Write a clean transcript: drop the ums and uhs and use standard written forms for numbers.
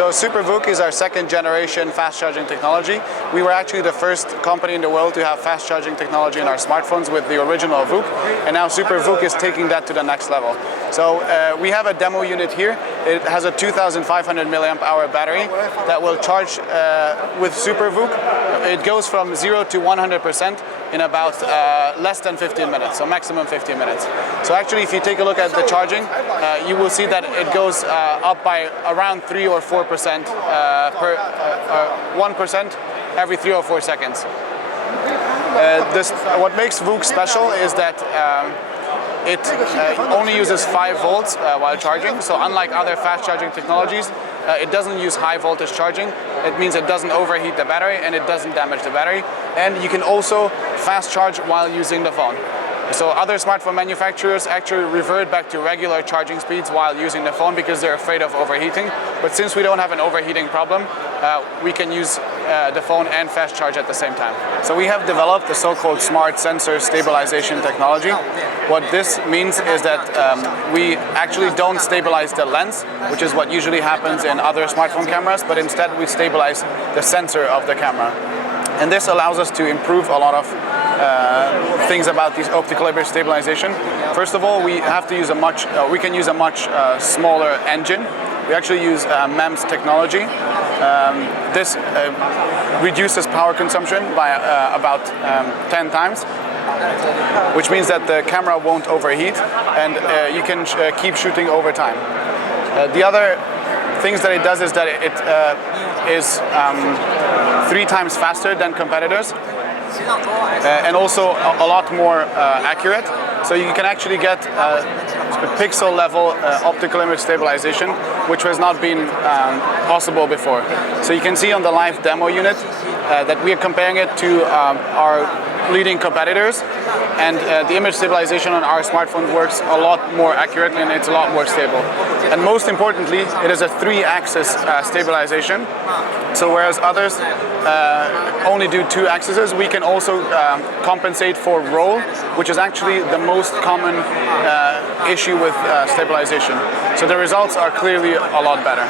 So Super VOOC is our second generation fast charging technology. We were actually the first company in the world to have fast charging technology in our smartphones with the original VOOC, and now Super VOOC is taking that to the next level. So we have a demo unit here. It has a 2,500 milliamp hour battery that will charge with Super VOOC. It goes from 0 to 100% in about less than 15 minutes, so maximum 15 minutes. So actually, if you take a look at the charging, you will see that it goes up by around 3 or 4% 1% every 3 or 4 seconds. What makes VOOC special is that it only uses 5 volts while charging, so unlike other fast charging technologies, it doesn't use high voltage charging. It means it doesn't overheat the battery and it doesn't damage the battery. And you can also fast charge while using the phone. So other smartphone manufacturers actually revert back to regular charging speeds while using the phone because they're afraid of overheating. But since we don't have an overheating problem, we can use the phone and fast charge at the same time. So we have developed the so-called smart sensor stabilization technology. What this means is that we actually don't stabilize the lens, which is what usually happens in other smartphone cameras, but instead we stabilize the sensor of the camera. And this allows us to improve a lot of things about this optical image stabilization. First of all, we can use a much smaller engine. We actually use MEMS technology. This reduces power consumption by about 10 times, which means that the camera won't overheat and you can keep shooting over time. The other things that it does is that it is 3 times faster than competitors. And also a lot more accurate. So you can actually get pixel level optical image stabilization, which has not been possible before. So you can see on the live demo unit that we are comparing it to our leading competitors, and the image stabilization on our smartphone works a lot more accurately and it's a lot more stable. And most importantly, it is a 3-axis stabilization. So whereas others only do 2 axes, we can also compensate for roll, which is actually the most common issue with stabilization. So the results are clearly a lot better.